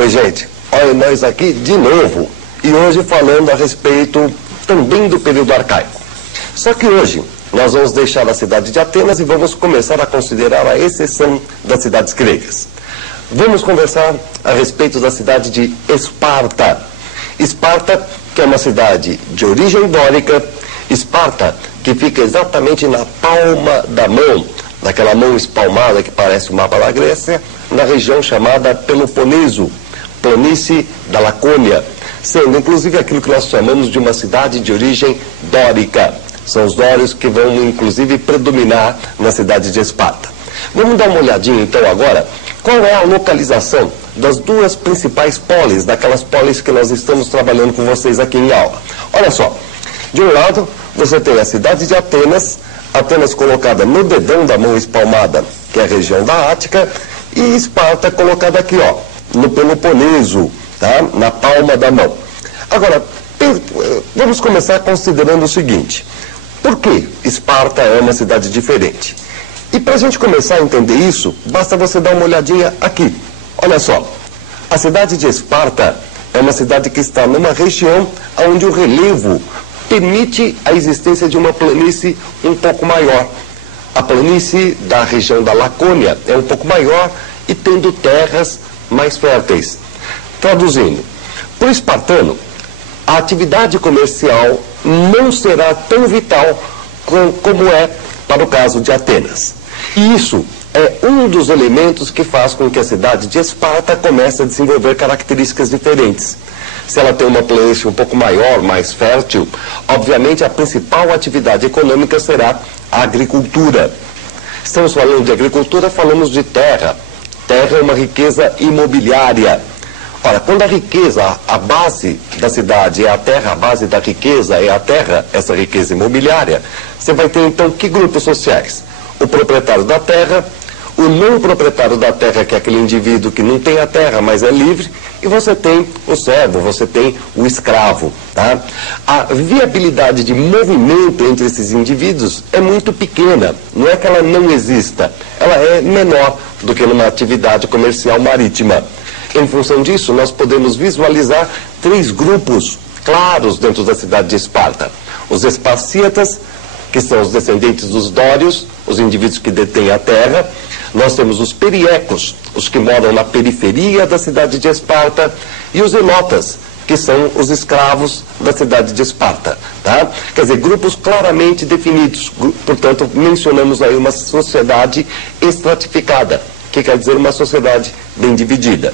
Oi, gente. Olha nós aqui de novo. E hoje falando a respeito também do período arcaico. Só que hoje nós vamos deixar a cidade de Atenas e vamos começar a considerar a exceção das cidades gregas. Vamos conversar a respeito da cidade de Esparta. Esparta, que é uma cidade de origem dórica. Esparta, que fica exatamente na palma da mão, naquela mão espalmada que parece o mapa da Grécia, na região chamada Peloponeso, planície da Lacônia, sendo inclusive aquilo que nós chamamos de uma cidade de origem dórica. São os dórios que vão inclusive predominar na cidade de Esparta. Vamos dar uma olhadinha então agora qual é a localização das duas principais polis, daquelas polis que nós estamos trabalhando com vocês aqui em aula. Olha só, de um lado você tem a cidade de Atenas, Atenas colocada no dedão da mão espalmada, que é a região da Ática, e Esparta colocada aqui, ó, no Peloponeso, tá? Na palma da mão. Agora, vamos começar considerando o seguinte: por que Esparta é uma cidade diferente? E para a gente começar a entender isso, basta você dar uma olhadinha aqui. Olha só, a cidade de Esparta é uma cidade que está numa região onde o relevo permite a existência de uma planície um pouco maior. A planície da região da Lacônia é um pouco maior e tendo terras mais férteis. Traduzindo, para o espartano, a atividade comercial não será tão vital como é para o caso de Atenas. E isso é um dos elementos que faz com que a cidade de Esparta comece a desenvolver características diferentes. Se ela tem uma planície um pouco maior, mais fértil, obviamente a principal atividade econômica será a agricultura. Estamos falando de agricultura, falamos de terra. Terra é uma riqueza imobiliária. Ora, quando a riqueza, a base da cidade é a terra, a base da riqueza é a terra, essa riqueza imobiliária, você vai ter então que grupos sociais? O proprietário da terra, o não proprietário da terra, que é aquele indivíduo que não tem a terra, mas é livre, e você tem o servo, você tem o escravo. Tá? A viabilidade de movimento entre esses indivíduos é muito pequena, não é que ela não exista, ela é menor do que numa atividade comercial marítima. Em função disso, nós podemos visualizar três grupos claros dentro da cidade de Esparta. Os esparcíatas, que são os descendentes dos dórios, os indivíduos que detêm a terra. Nós temos os periecos, os que moram na periferia da cidade de Esparta, e os elotas, que são os escravos da cidade de Esparta. Tá? Quer dizer, grupos claramente definidos. Portanto, mencionamos aí uma sociedade estratificada, que quer dizer uma sociedade bem dividida.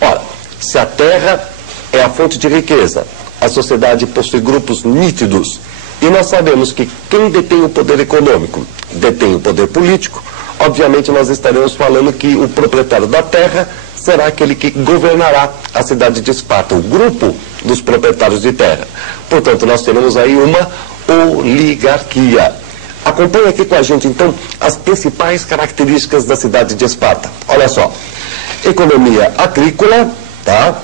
Ora, se a terra é a fonte de riqueza, a sociedade possui grupos nítidos, e nós sabemos que quem detém o poder econômico detém o poder político, obviamente nós estaremos falando que o proprietário da terra será aquele que governará a cidade de Esparta, o grupo dos proprietários de terra. Portanto, nós teremos aí uma oligarquia. Acompanhe aqui com a gente, então, as principais características da cidade de Esparta. Olha só, economia agrícola, tá?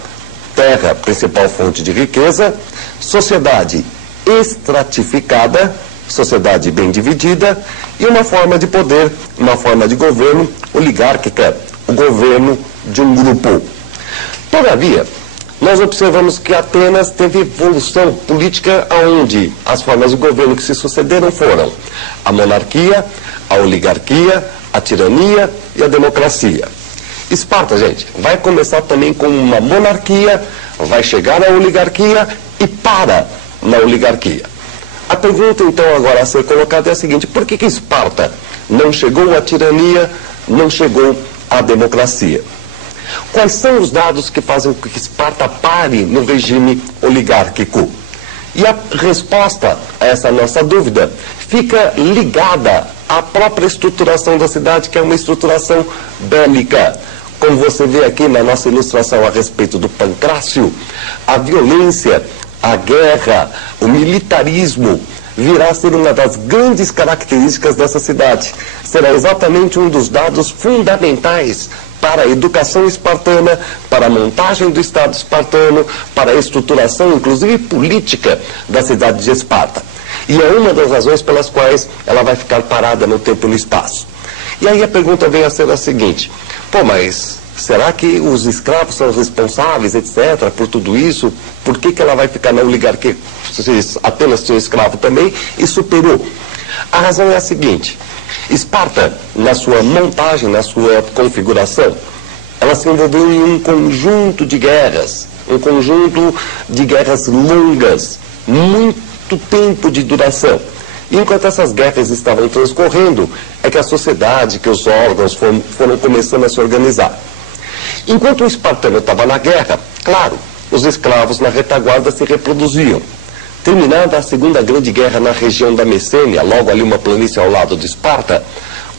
Terra, principal fonte de riqueza, sociedade estratificada, sociedade bem dividida, e uma forma de poder, uma forma de governo oligárquica, o governo de um grupo. Todavia, nós observamos que Atenas teve evolução política onde as formas de governo que se sucederam foram a monarquia, a oligarquia, a tirania e a democracia. Esparta, gente, vai começar também com uma monarquia, vai chegar à oligarquia e para na oligarquia. A pergunta, então, agora a ser colocada é a seguinte: por que Esparta não chegou à tirania, não chegou à democracia? Quais são os dados que fazem com que Esparta pare no regime oligárquico? E a resposta a essa nossa dúvida fica ligada à própria estruturação da cidade, que é uma estruturação bélica. Como você vê aqui na nossa ilustração a respeito do Pancrácio, a violência, a guerra, o militarismo virá a ser uma das grandes características dessa cidade. Será exatamente um dos dados fundamentais para a educação espartana, para a montagem do Estado espartano, para a estruturação, inclusive política, da cidade de Esparta. E é uma das razões pelas quais ela vai ficar parada no tempo e no espaço. E aí a pergunta vem a ser a seguinte: pô, mas será que os escravos são os responsáveis, etc., por tudo isso? Por que ela vai ficar na oligarquia, se Atenas tinha escravo também, e superou? A razão é a seguinte: Esparta, na sua montagem, na sua configuração, ela se envolveu em um conjunto de guerras longas, muito tempo de duração. E enquanto essas guerras estavam transcorrendo, é que a sociedade, que os órgãos foram começando a se organizar. Enquanto o espartano estava na guerra, claro, os escravos na retaguarda se reproduziam. Terminada a Segunda Grande Guerra na região da Messênia, logo ali uma planície ao lado de Esparta,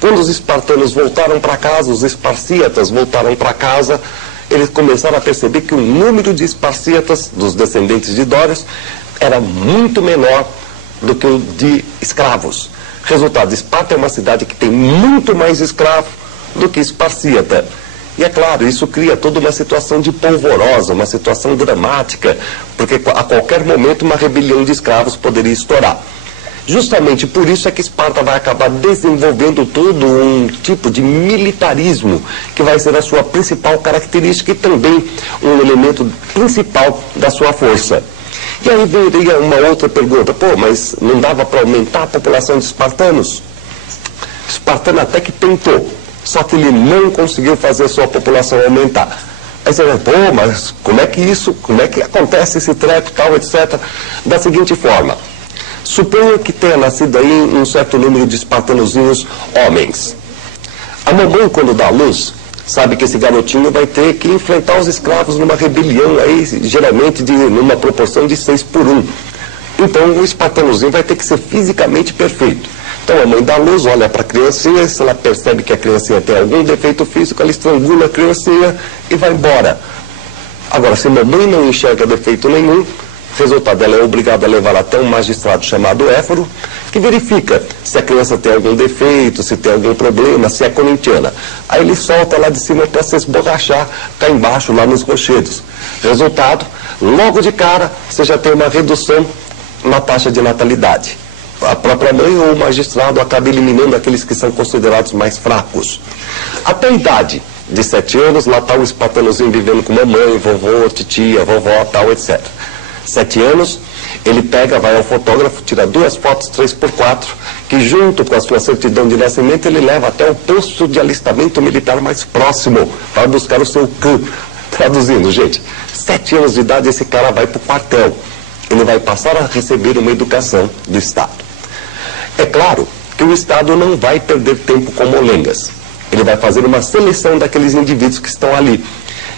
quando os espartanos voltaram para casa, os esparcíatas voltaram para casa, eles começaram a perceber que o número de esparcíatas, dos descendentes de Dórios, era muito menor do que o de escravos. Resultado, Esparta é uma cidade que tem muito mais escravo do que esparcíata. E é claro, isso cria toda uma situação de polvorosa, uma situação dramática, porque a qualquer momento uma rebelião de escravos poderia estourar. Justamente por isso é que Esparta vai acabar desenvolvendo todo um tipo de militarismo, que vai ser a sua principal característica e também um elemento principal da sua força. E aí viria uma outra pergunta: pô, mas não dava para aumentar a população de espartanos? Espartano até que tentou, só que ele não conseguiu fazer a sua população aumentar. Aí você vai, pô, mas como é que acontece esse treco, tal, etc. Da seguinte forma: suponha que tenha nascido aí um certo número de espartanozinhos homens. A mamãe, quando dá à luz, sabe que esse garotinho vai ter que enfrentar os escravos numa rebelião aí, geralmente numa proporção de 6-1. Então o espartanozinho vai ter que ser fisicamente perfeito. Então a mãe dá à luz, olha para a criancinha, se ela percebe que a criancinha tem algum defeito físico, ela estrangula a criancinha e vai embora. Agora, se a mamãe não enxerga defeito nenhum, resultado, ela é obrigada a levar até um magistrado chamado Éforo, que verifica se a criança tem algum defeito, se tem algum problema, se é corintiana. Aí ele solta lá de cima para se esborrachar cá embaixo, lá nos rochedos. Resultado, logo de cara, você já tem uma redução na taxa de natalidade. A própria mãe ou o magistrado acaba eliminando aqueles que são considerados mais fracos. Até a idade de 7 anos, lá está o espartanozinho vivendo com mamãe, vovô, titia, vovó, tal, etc. 7 anos, ele pega, vai ao fotógrafo, tira 2 fotos 3x4, que junto com a sua certidão de nascimento, ele leva até o posto de alistamento militar mais próximo, para buscar o seu CAN. Traduzindo, gente, 7 anos de idade, esse cara vai para o quartel. Ele vai passar a receber uma educação do Estado. É claro que o Estado não vai perder tempo com molengas. Ele vai fazer uma seleção daqueles indivíduos que estão ali.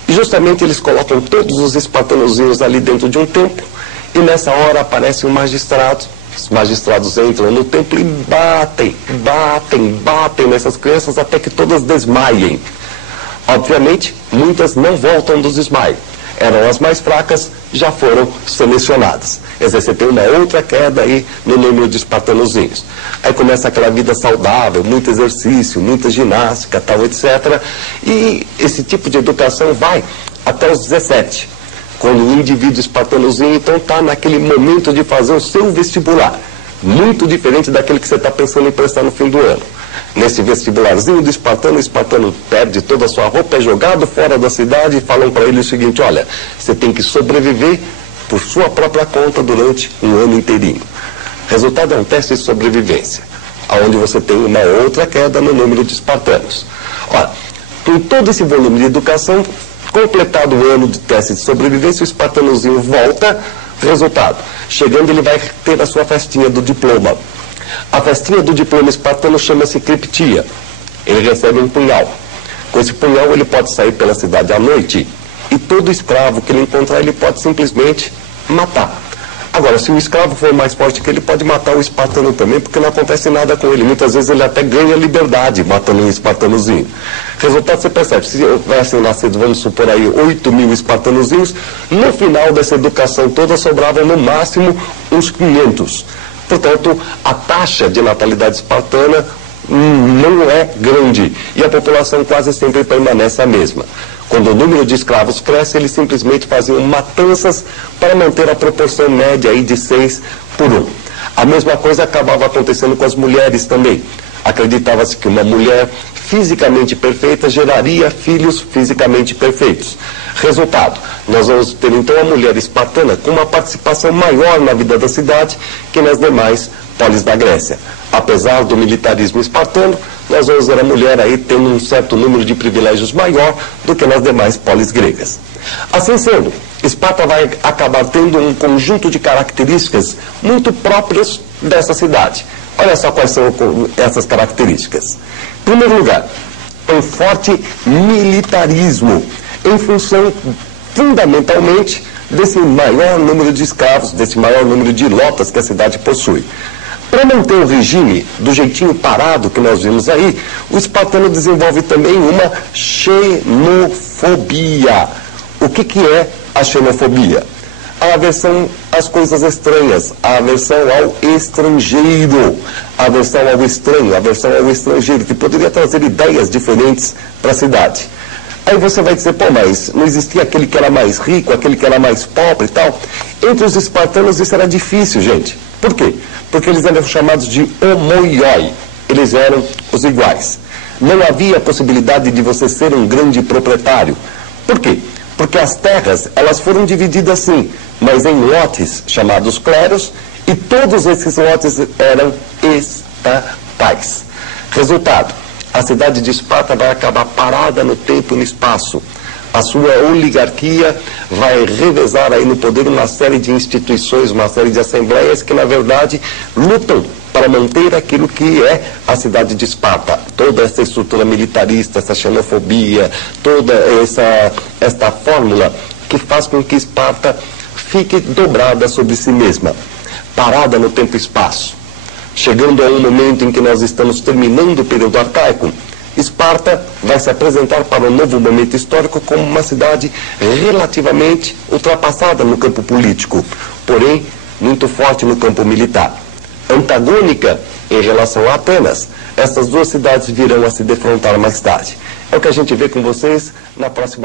E justamente eles colocam todos os espartanozinhos ali dentro de um templo, e nessa hora aparece um magistrado. Os magistrados entram no templo e batem nessas crianças até que todas desmaiem. Obviamente, muitas não voltam do desmaio. Eram as mais fracas, já foram selecionadas. Quer dizer, você tem uma outra queda aí no número de espartanozinhos. Aí começa aquela vida saudável, muito exercício, muita ginástica, tal, etc. E esse tipo de educação vai até os 17, quando o indivíduo espartanozinho, então, está naquele momento de fazer o seu vestibular. Muito diferente daquele que você está pensando em prestar no fim do ano. Nesse vestibularzinho do espartano, o espartano perde toda a sua roupa, é jogado fora da cidade e falam para ele o seguinte: olha, você tem que sobreviver por sua própria conta durante um ano inteirinho. Resultado é um teste de sobrevivência, onde você tem uma outra queda no número de espartanos. Olha, com todo esse volume de educação, completado o ano de teste de sobrevivência, o espartanozinho volta. Resultado, chegando ele vai ter a sua festinha do diploma. A festinha do diploma espartano chama-se criptia. Ele recebe um punhal. Com esse punhal ele pode sair pela cidade à noite e todo escravo que ele encontrar ele pode simplesmente matar. Agora, se o escravo for mais forte que ele, pode matar o espartano também, porque não acontece nada com ele. Muitas vezes ele até ganha liberdade matando um espartanozinho. Resultado, você percebe, se tivessem nascido, vamos supor aí, 8.000 espartanozinhos, no final dessa educação toda sobravam no máximo uns 500. Portanto, a taxa de natalidade espartana não é grande e a população quase sempre permanece a mesma. Quando o número de escravos cresce, eles simplesmente faziam matanças para manter a proporção média aí de 6-1. A mesma coisa acabava acontecendo com as mulheres também. Acreditava-se que uma mulher fisicamente perfeita geraria filhos fisicamente perfeitos. Resultado, nós vamos ter então a mulher espartana com uma participação maior na vida da cidade que nas demais polis da Grécia. Apesar do militarismo espartano, nós vamos ver a mulher aí tendo um certo número de privilégios maior do que nas demais polis gregas. Assim sendo, Esparta vai acabar tendo um conjunto de características muito próprias dessa cidade. Olha só quais são essas características. Em primeiro lugar, um forte militarismo, em função, fundamentalmente, desse maior número de escravos, desse maior número de lotas que a cidade possui. Para manter o regime do jeitinho parado que nós vimos aí, o espartano desenvolve também uma xenofobia. O que é a xenofobia? A aversão às coisas estranhas, a aversão ao estrangeiro, a aversão ao estranho, a aversão ao estrangeiro, que poderia trazer ideias diferentes para a cidade. Aí você vai dizer, pô, mas não existia aquele que era mais rico, aquele que era mais pobre e tal? Entre os espartanos isso era difícil, gente. Por quê? Porque eles eram chamados de homoioi, eles eram os iguais. Não havia possibilidade de você ser um grande proprietário. Por quê? Porque as terras, elas foram divididas assim, mas em lotes chamados cleros, e todos esses lotes eram estatais. Resultado, a cidade de Esparta vai acabar parada no tempo e no espaço. A sua oligarquia vai revezar aí no poder uma série de instituições, uma série de assembleias que, na verdade, lutam para manter aquilo que é a cidade de Esparta. Toda essa estrutura militarista, essa xenofobia, toda esta fórmula que faz com que Esparta fique dobrada sobre si mesma, parada no tempo e espaço. Chegando a um momento em que nós estamos terminando o período arcaico, Esparta vai se apresentar para um novo momento histórico como uma cidade relativamente ultrapassada no campo político, porém muito forte no campo militar. Antagônica em relação a Atenas, essas duas cidades virão a se defrontar mais tarde. É o que a gente vê com vocês na próxima.